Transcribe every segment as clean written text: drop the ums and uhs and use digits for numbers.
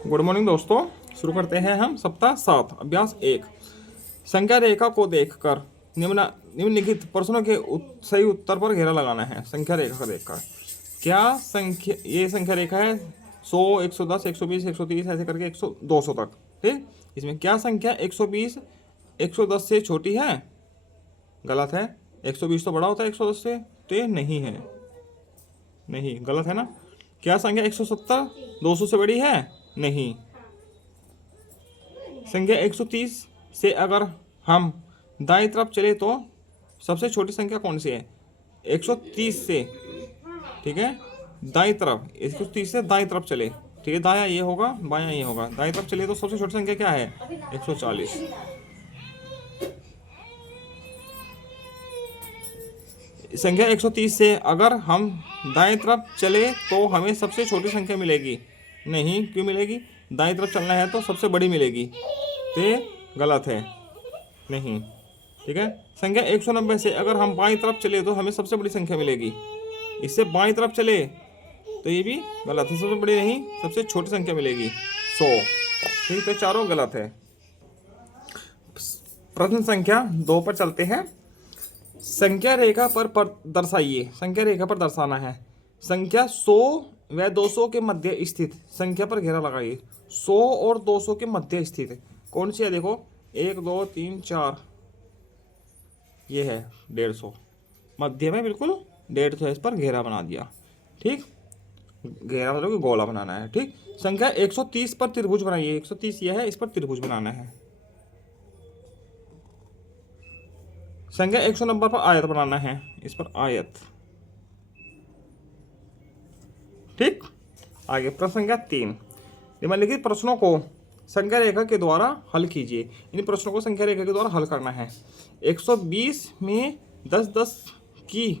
Good morning दोस्तों। शुरू करते हैं हम सप्ताह 7 अभ्यास 1। संख्या रेखा को देखकर निम्नलिखित प्रश्नों के सही उत्तर पर घेरा लगाना है। संख्या रेखा को देखकर क्या संख्या, ये संख्या रेखा है 100, 110, 120, 130 ऐसे करके 100 200 तक। ठीक, इसमें क्या संख्या 120 110 से छोटी है? गलत है। 120 तो बड़ा होता है 110 से, तो ये नहीं है, नहीं, गलत है ना। क्या संख्या 170 200 से बड़ी है? नहीं। संख्या 130 से अगर हम दाईं तरफ चले तो सबसे छोटी संख्या कौन सी है? 130 से, ठीक है, दाईं तरफ, 130 से दाईं तरफ चले, ठीक है, दायां ये होगा बायां ये होगा, दाईं तरफ चले तो सबसे छोटी संख्या क्या है? 140। संख्या 130 से अगर हम दाएं तरफ चले तो हमें सबसे छोटी संख्या मिलेगी। नहीं, क्यों मिलेगी? दाएं तरफ चलना है तो सबसे बड़ी मिलेगी, तो गलत है, नहीं, ठीक है। संख्या 190 से अगर हम बाईं तरफ चले तो हमें सबसे बड़ी संख्या मिलेगी। इससे बाईं तरफ चले तो ये भी गलत है, सबसे बड़ी नहीं, सबसे छोटी संख्या मिलेगी 100। ठीक, तो चारों गलत है। प्रश्न संख्या 2 पर चलते हैं। संख्या रेखा पर दर्शाइए। संख्या रेखा पर दर्शाना है। संख्या 100 व 200 के मध्य स्थित संख्या पर घेरा लगाइए। 100 और 200 के मध्य स्थित कौन सी है? देखो 1 2 3 4, ये है 150, मध्य में बिल्कुल 150 है, इस पर घेरा बना दिया। ठीक, घेरा मतलब कि गोला बनाना है। ठीक, संख्या 130 पर त्रिभुज बनाइए। 130 यह है, इस पर त्रिभुज बनाना है। संख्या 190 पर आयत बनाना है, इस पर आयत। ठीक, आगे प्रश्न संख्या 3। निम्नलिखित प्रश्नों को संख्या रेखा के द्वारा हल कीजिए। इन प्रश्नों को संख्या रेखा के द्वारा हल करना है। 120 में 10 की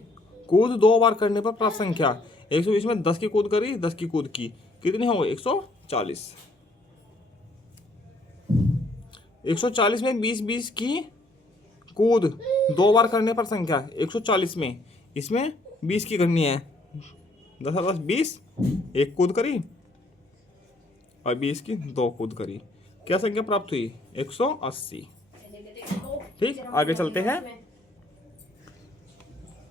कूद 2 बार करने पर प्राप्त संख्या। 120 में 10 की कूद करी, 10 की कूद की, कितनी हो? 140। 140 में 20 की कूद 2 बार करने पर संख्या। 140 में, इसमें 20 की करनी है, 10 10 20, एक कूद करी और 20 की 2 कूद करी, क्या संख्या प्राप्त हुई? 180। ठीक, आगे चलते हैं।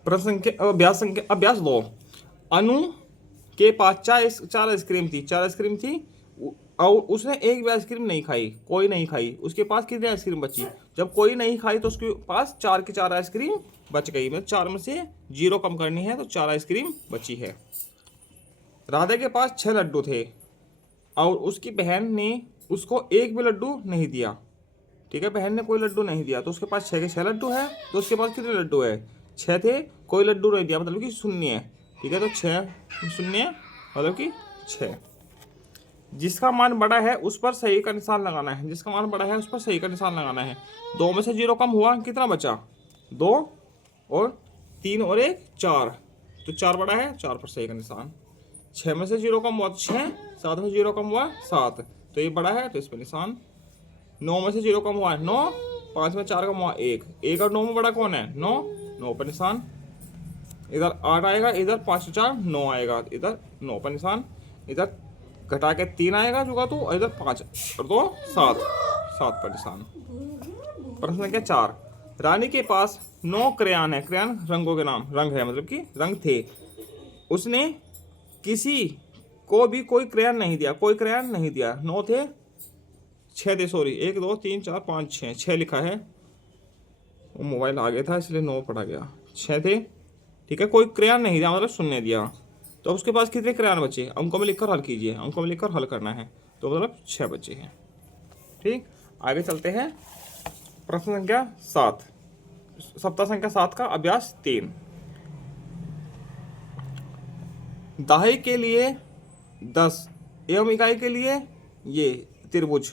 प्रश्न संख्या अभ्यास 2। अनु के पास चार आइसक्रीम थी, 4 आइसक्रीम थी और उसने एक भी आइसक्रीम नहीं खाई, कोई नहीं खाई। उसके पास कितनी आइसक्रीम बची? जब कोई नहीं खाई तो उसके पास 4 की 4 आइसक्रीम बच गई। मतलब 4 में से 0 कम करनी है तो 4 आइसक्रीम बची है। राधा के पास 6 लड्डू थे और उसकी बहन ने उसको एक भी लड्डू नहीं दिया। ठीक है, बहन ने कोई लड्डू नहीं दिया तो उसके पास 6 के 6 लड्डू है, तो उसके पास कितने लड्डू है? 6 थे, कोई लड्डू नहीं दिया मतलब कि शून्य है। ठीक है, तो 6 शून्य मतलब कि 6। जिसका मान बड़ा है उस पर सही का निशान लगाना है। जिसका मान बड़ा है उस पर सही का निशान लगाना है। 2 में से 0 कम हुआ, कितना बचा? 2 और 3 और 1 4, तो 4 बड़ा है, 4 पर सही का निशान। 6 में से 0 कम हुआ 6, 7 में 0 कम हुआ 7, तो ये बड़ा है तो इस पर निशान। 9 में से 0 कम हुआ 9, 5 में 4 कम हुआ 1, 1 और 9 में बड़ा कौन है? 9, 9 पर निशान। इधर 8 आएगा, इधर 5 और 4 9 आएगा, इधर 9 पर निशान। इधर घटा के 3 आएगा जुगा तो, इधर 5 और 2 7, 7 पर निशान। प्रश्न संख्या 4। रानी के पास 9 क्रेयॉन है। क्रेयॉन रंगों के नाम, रंग है मतलब कि रंग थे। उसने किसी को भी कोई क्रेयॉन नहीं दिया, कोई क्रेयॉन नहीं दिया। 9 थे, 6 थे, सॉरी 1 2 3 4 5 6, 6 लिखा है, वो मोबाइल आ गया था इसलिए 9 पढ़ा गया। 6 थे, ठीक है, कोई क्रेयॉन नहीं दिया मतलब शून्य दिया। तो उसके पास कितने क्रेयॉन बचे? अंकों में लिखकर हल कीजिए, अंकों में लिखकर हल करना है, तो मतलब 6 बचे हैं। ठीक, आगे चलते हैं। प्रश्न संख्या 7, सप्ताह संख्या 7 का अभ्यास 3। दहाई के लिए 10 एवं इकाई के लिए ये त्रिभुज,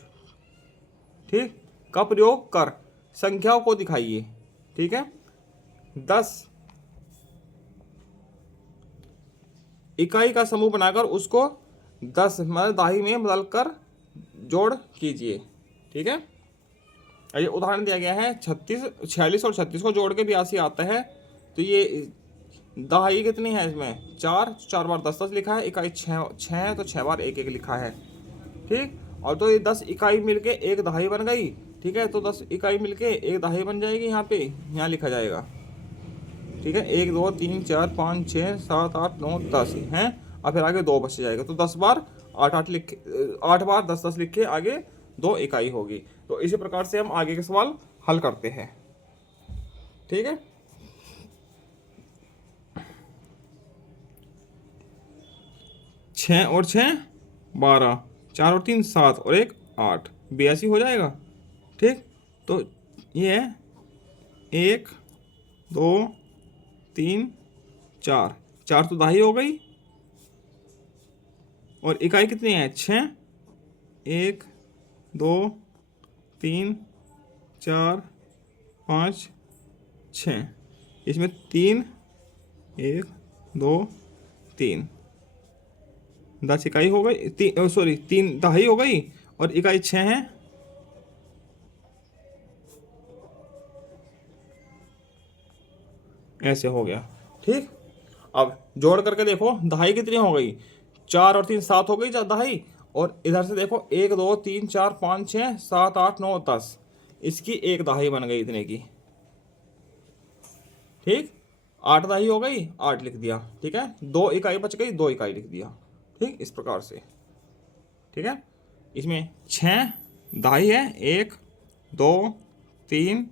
ठीक, का प्रयोग कर संख्याओं को दिखाइए। ठीक है, 10 इकाई का समूह बनाकर उसको 10 मतलब दाही में बदलकर जोड़ कीजिए। ठीक है, ये उदाहरण दिया गया है। 46 और 36 को जोड़ के 82 आता है। तो ये दहाई कितनी है? इसमें 4 4 बार 10 10 लिखा है, इकाई 6 है तो 6 बार 1 1 लिखा है। ठीक। और तो ये 10 इकाई मिलके एक दहाई बन गई, ठीक है। तो 10 इकाई मिलके एक दहाई बन जाएगी, यहाँ पे यहाँ लिखा जाएगा, ठीक है। 1 2 3 4 5 6 7 8 9 10 हैं, और फिर आगे 2 बच जाएगा। तो 10 बार 8 8 लिख 8 बार 10 10 लिख के आगे 2 इकाई होगी। तो इसी प्रकार से हम आगे के सवाल हल करते हैं, ठीक है। 6 और 6 12, 4 और 3 7 और 1 8, 82 हो जाएगा, ठीक। तो ये 1 2 3 4, 4 तो दहाई हो गई, और इकाई कितनी है 6, 1 2 3 4 5 6, इसमें 3 1 2 3, 10 इकाई हो गई, सॉरी 3 दहाई हो गई, और इकाई 6 है। ऐसे हो गया, ठीक। अब जोड़ करके देखो दहाई कितनी हो गई, 4 और 3 7 हो गई दहाई। और इधर से देखो 1 2 3 4 5 6 7 8 9 10, इसकी एक दहाई बन गई इतने की, ठीक। 8 दहाई हो गई, 8 लिख दिया, ठीक है। 2 इकाई बच गई, 2 इकाई लिख दिया, ठीक। इस प्रकार से, ठीक है। इसमें 6 दहाई है, 1 2 3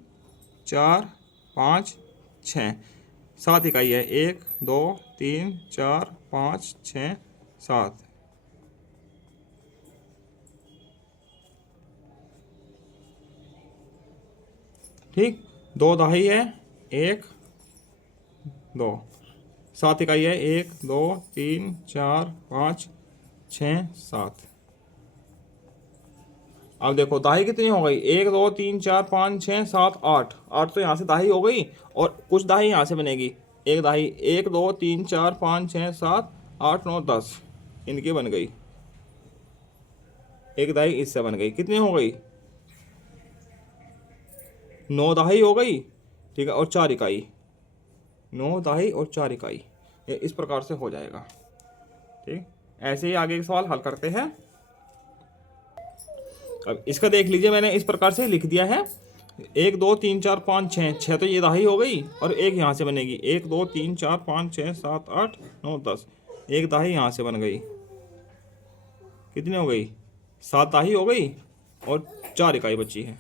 4 5 6, 7 इकाई है, 1 2 3 4 5 6 7, ठीक। 2 दहाई है, 1 2, 7 इकाई है, 1 2 3 4 5 6 7। अब देखो दहाई कितनी हो गई, 1 2 3 4 5 6 7 8, 8 तो यहाँ से दहाई हो गई, और कुछ दहाई यहाँ से बनेगी, एक दहाई 1 2 3 4 5 6 7 8 9 10, इनकी बन गई, एक दहाई इससे बन गई, कितनी हो गई 9 दहाई हो गई, ठीक है। और 4 इकाई, 9 दहाई और 4 इकाई, ये इस प्रकार से हो जाएगा, ठीक। ऐसे ही आगे के सवाल हल करते हैं। अब इसका देख लीजिए, मैंने इस प्रकार से लिख दिया है, 1 2 3 4 5 6, 6 तो ये दहाई हो गई, और एक यहाँ से बनेगी, 1 2 3 4 5 6 7 8 9 10, एक दहाई यहाँ से बन गई, कितनी हो गई 7 दहाई हो गई, और 4 इकाई बची है,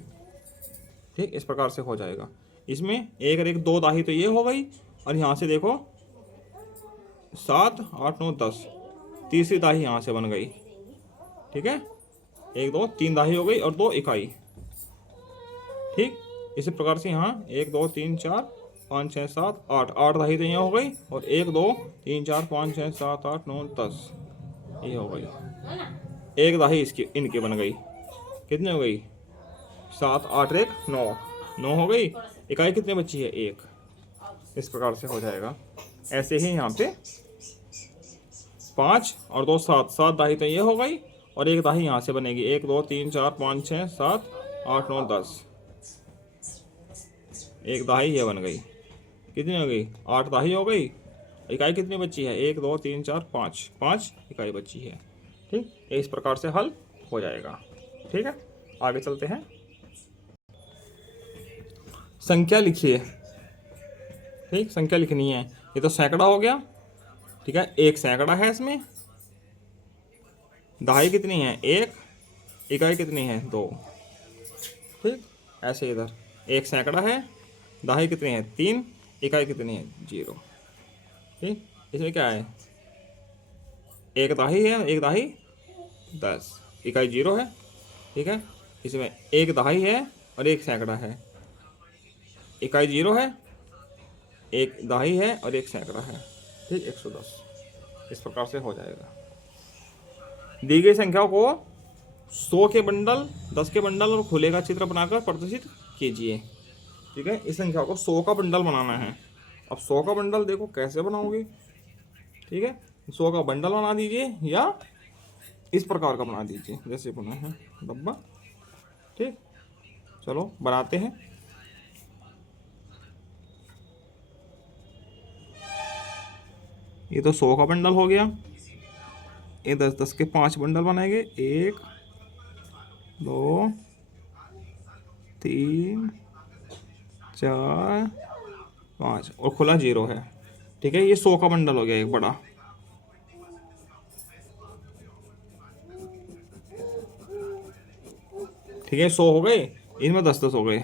ठीक। इस प्रकार से हो जाएगा। इसमें एक और एक 2 दहाई तो ये हो गई, और यहाँ से देखो 7 8 9 10, तीसरी दहाई यहाँ से बन गई, ठीक है। 1 2 3 दहाई हो गई, और 2 इकाई, ठीक। इसी प्रकार से यहाँ 1 2 3 4 5 6 7 8, 8 दहाई तो यहाँ हो गई, और 1 2 3 4 5 6 7 8 9 10, ये हो गई, एक दहाई इसकी इनकी बन गई, कितनी हो गई 7 8 1 9, 9 हो गई, इकाई कितनी बची है 1, इस प्रकार से हो जाएगा। ऐसे ही यहाँ पे 5 और 2 7, 7 दहाई तो ये हो गई, और एक दहाई यहाँ से बनेगी, 1 2 3 4 5 6 7 8 9 10, एक दहाई ये बन गई, कितनी हो गई 8 दहाई हो गई, इकाई कितनी बची है 1 2 3 4 5, 5 इकाई बची है, ठीक। इस प्रकार से हल हो जाएगा, ठीक है। आगे चलते हैं। संख्या लिखिए, ठीक। संख्या लिखनी है, ये तो सैकड़ा हो गया, ठीक है। एक सैकड़ा है, इसमें दहाई कितनी है 1, इकाई कितनी है 2, ठीक। ऐसे इधर एक सैकड़ा है, दहाई कितनी है 3, इकाई कितनी है 0, ठीक। इसमें क्या है, एक दहाई है, एक दहाई 10, इकाई 0 है, ठीक है। इसमें एक दहाई है और एक सैकड़ा है, इकाई 0 है, एक दहाई है और एक सैकड़ा है, ठीक। 110, इस प्रकार से हो जाएगा। दी गई संख्याओं को 100 के बंडल, 10 के बंडल और खुले का चित्र बनाकर प्रदर्शित कीजिए, ठीक है। इस संख्या को 100 का बंडल बनाना है। अब 100 का बंडल देखो कैसे बनाओगे, ठीक है। 100 का बंडल बना दीजिए, या इस प्रकार का बना दीजिए जैसे बना है डब्बा, ठीक। चलो बनाते हैं। ये तो 100 का बंडल हो गया, ये 10 10 के 5 बंडल बनाएंगे, 1 2 3 4 5 और खुला 0 है। ठीक है, ये 100 का बंडल हो गया एक बड़ा। ठीक है, 100 हो गए, इनमें 10-10 हो गए।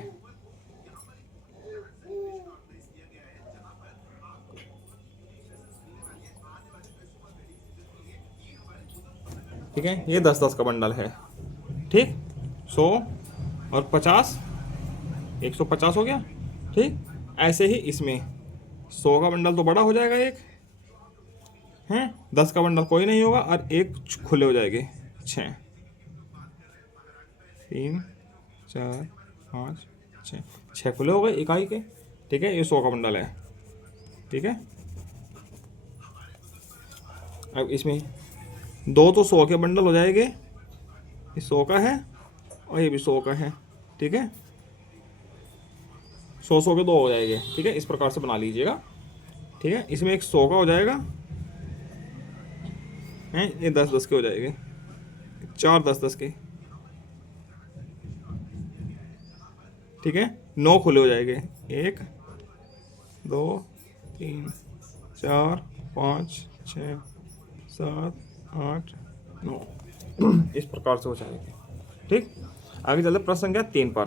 ठीक है, ये 10-10 का बंडल है। ठीक, 100 और 50, 150 हो गया। ठीक, ऐसे ही इसमें 100 का बंडल तो बड़ा हो जाएगा एक है, 10 का बंडल कोई नहीं होगा और एक खुले हो जाएंगे 6, 3 4 5 6, 6 खुले हो गए इकाई के। ठीक है, ये 100 का बंडल है। ठीक है, अब इसमें दो तो 100 के बंडल हो जाएंगे, ये 100 का है और ये भी 100 का है। ठीक है, 100 के 2 हो जाएंगे। ठीक है, इस प्रकार से बना लीजिएगा। ठीक है, इसमें एक 100 का हो जाएगा हैं, ये 10-10 के हो जाएंगे, 4 10-10 के। ठीक है, 9 खुले हो जाएंगे, 1 2 3 4 5 6 7 8 9 इस प्रकार से हो जाएगी। ठीक, आगे चलते प्रश्न संख्या 3 पर।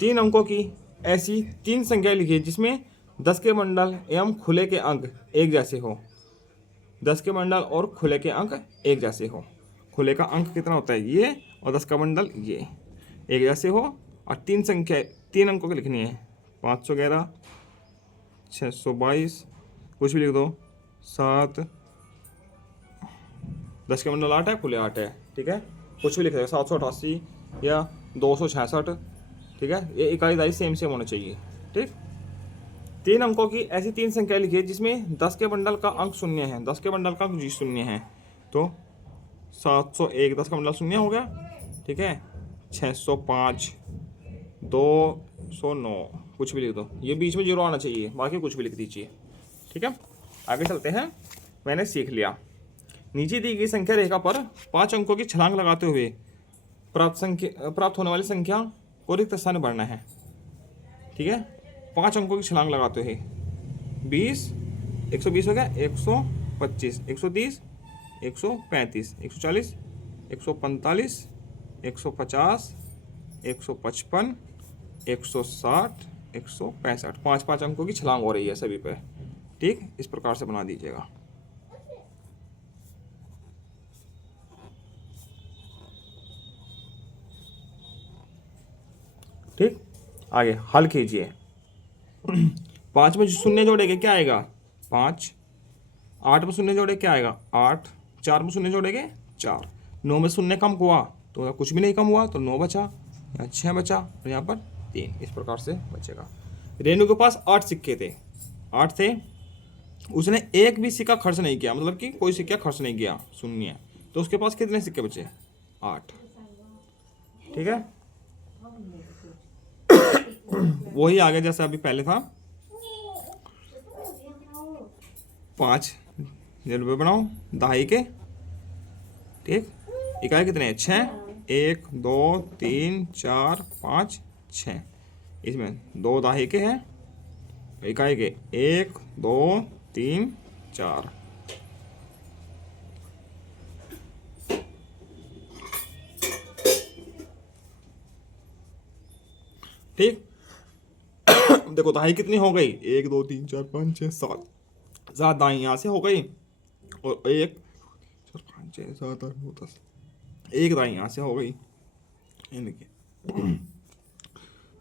3 अंकों की ऐसी 3 संख्याएं लिखिए जिसमें 10 के मंडल एवं खुले के अंक एक जैसे हो। 10 के मंडल और खुले के अंक एक जैसे हो। खुले का अंक कितना होता है ये, और 10 का मंडल ये एक जैसे हो। और 3 संख्या 3 अंकों की लिखनी है, 511 622, कुछ भी लिख दो, 7, 10 के मंडल 8 है, खुले 8 है। ठीक है, कुछ भी लिख देगा, 788 या 266। ठीक है, ये इकाई दाई सेम सेम होना चाहिए। ठीक, 3 अंकों की ऐसी 3 संख्या लिखिए जिसमें 10 के बंडल का अंक शून्य है। 10 के बंडल का अंक जी शून्य है, तो 701 10 का बंडल शून्य हो गया। ठीक है, 605 209, कुछ भी लिख दो, ये बीच में 0 आना चाहिए, बाकी कुछ भी लिख दीजिए। ठीक है, आगे चलते हैं। मैंने सीख लिया, नीचे दी गई संख्या रेखा पर 5 अंकों की छलांग लगाते हुए प्राप्त होने वाली संख्या को रिक्त स्थान में भरना है। ठीक है, 5 अंकों की छलांग लगाते हुए 20, 120 हो गया, 125, 130, 135, 140, 145, 150, 155, 160, 165, 5-5 अंकों की छलांग हो रही है सभी पे। ठीक, इस प्रकार से बना दीजिएगा। ठीक, आगे हल कीजिए। 5 में शून्य जोड़ेंगे क्या आएगा, 5। 8 में शून्य जोड़े क्या आएगा, 8। 4 में शून्य जोड़ेंगे 4। 9 में शून्य कम हुआ तो कुछ भी नहीं कम हुआ, तो 9 बचा, यहाँ 6 बचा और यहाँ पर 3, इस प्रकार से बचेगा। रेणु के पास 8 सिक्के थे, 8 थे, उसने एक भी सिक्का खर्च नहीं किया, मतलब कि कोई सिक्का खर्च नहीं किया, शून्य, तो उसके पास कितने सिक्के बचे, 8। ठीक है, वही आगे जैसे अभी पहले था, 5 रुपये बनाओ दहाई के। ठीक, इकाई कितने हैं, 6, 1 2 3 4 5 6, इसमें 2 दहाई के हैं, इकाई के 1 2 3 4। ठीक, देखो दहाई कितनी हो गई, 1 2 3 4 5 6 7, 7 दहाई यहाँ से हो गई, और 1 4 5 6 7 8 9 10, 1 दहाई यहाँ से हो गई, ये देखिए।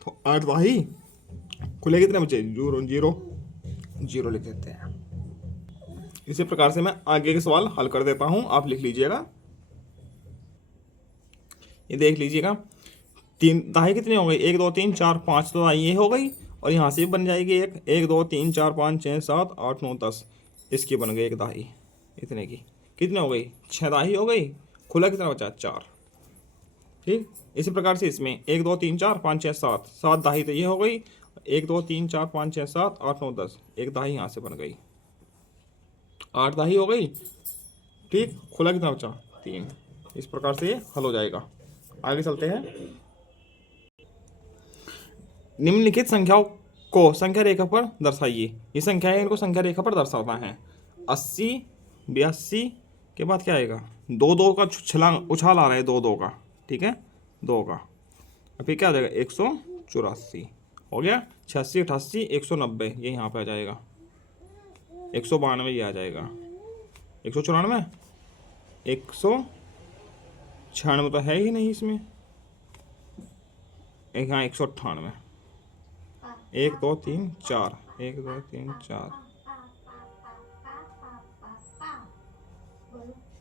तो 8 दहाई, खुले कितने बचे, 0 लिख देते हैं। इसी प्रकार से मैं आगे के सवाल हल कर देता हूं, आप लिख लीजिएगा। ये देख लीजिएगा, 3 दहाई कितने हो गई, 1 2 3 4 5, तो दहाई ये हो गई, और यहाँ से बन जाएगी 1 2 3 4 5 6 7 8 9 10, इसकी बन गई 1 दहाई, इतने की कितने हो गई, 6 दहाई हो गई, खुला कितना बचा, 4। ठीक, इसी प्रकार से इसमें 1 2 3 4 5 6 7, 7 दहाई तो ये हो गई, 1 2 3 4 5 6 7 8 9 10, 1 दहाई यहाँ से बन गई, 8 दहाई हो गई। ठीक, खुला कितना बचा, 3। इस प्रकार से ये हल हो जाएगा। आगे चलते हैं। निम्नलिखित संख्याओं को संख्या रेखा पर दर्शाइए। ये संख्या है, इनको संख्या रेखा पर दर्शाता है। 80, 82 के बाद क्या आएगा, 2 का छलांग उछाल आ रहा है, 2 का, ठीक है, 2 का। और फिर क्या आ जाएगा, 184 हो गया। 86, 88, 190 ये यहाँ पे आ जाएगा। 192 ये आ जाएगा। 194, 196 तो है ही नहीं इसमें। एक हाँ 198, 1 2 3 4, 1 2 3 4,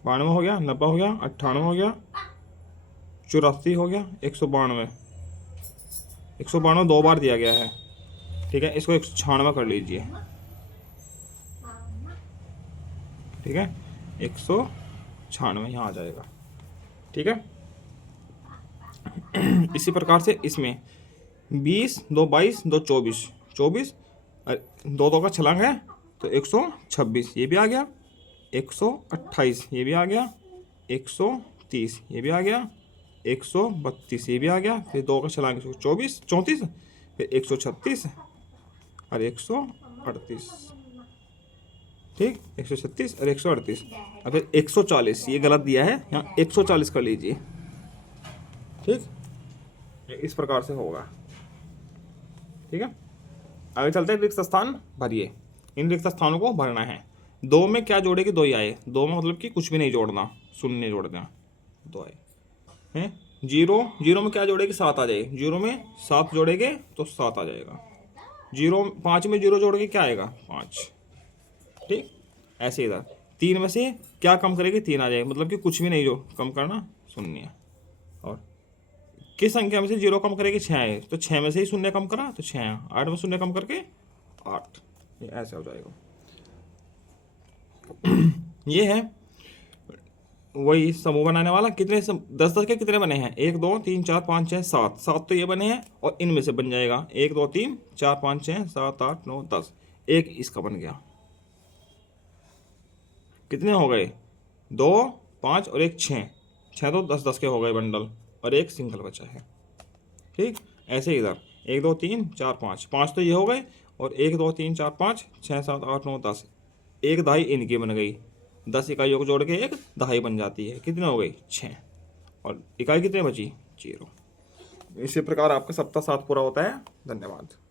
92 हो गया, 90 हो गया, 98 हो गया, 84 हो गया, 192। 192 2 बार दिया गया है, ठीक है। इसको 196 कर लीजिए, ठीक है, 196 यहाँ आ जाएगा, ठीक है। इसी प्रकार से इसमें 20, 2 22, 2 24, 24, 2 का छलांग है तो 126 ये भी आ गया, 128 ये भी आ गया, 130 ये भी आ गया, 132 ये भी आ गया, फिर 2 का छलांग 124, 34, फिर 136 और 138, ठीक, 136 और 138, और फिर 140 ये गलत दिया है, यहाँ 140 कर लीजिए, ठीक। इस प्रकार से होगा, ठीक है। आगे चलते हैं, रिक्त स्थान भरिए। इन रिक्त स्थानों को भरना है। 2 में क्या जोड़े कि 2 ही आए, 2 में मतलब कि कुछ भी नहीं जोड़ना, शून्य जोड़ देना, 2 आए हैं। 0 में क्या जोड़ेगी, 7 आ जाएगी। 0 में 7 जोड़ेंगे तो 7 आ जाएगा। 5 में 0 जोड़ के क्या आएगा, 5, ठीक। ऐसे इधर 3 में से क्या कम करेगी, 3 आ जाएगा, मतलब कि कुछ भी नहीं जो कम करना, शून्य। और किस संख्या में से 0 कम करेगी, 6 है, तो 6 में से ही शून्य कम करा तो 6, 8 में शून्य कम करके 8, ये ऐसे हो जाएगा। ये है वही समूह बनाने वाला। कितने 10 के कितने बने हैं, 1 2 3 4 5 6 7, 7 तो ये बने हैं और इनमें से बन जाएगा 1 2 3 4 5 6 7 8 9 10, एक इसका बन गया। कितने हो गए, 2 5 और 1 6, 6 तो 10 10 के हो गए बंडल, और एक सिंगल बचा है, ठीक। ऐसे इधर 1 2 3 4 5, 5 तो ये हो गए, और 1 2 3 4 5 6 7 8 9 10, एक दहाई इनकी बन गई। 10 इकाइयों को जोड़ के एक दहाई बन जाती है। कितने हो गई, 6, और इकाई कितने बची, 0। इसी प्रकार आपका सप्ताह 7 पूरा होता है। धन्यवाद।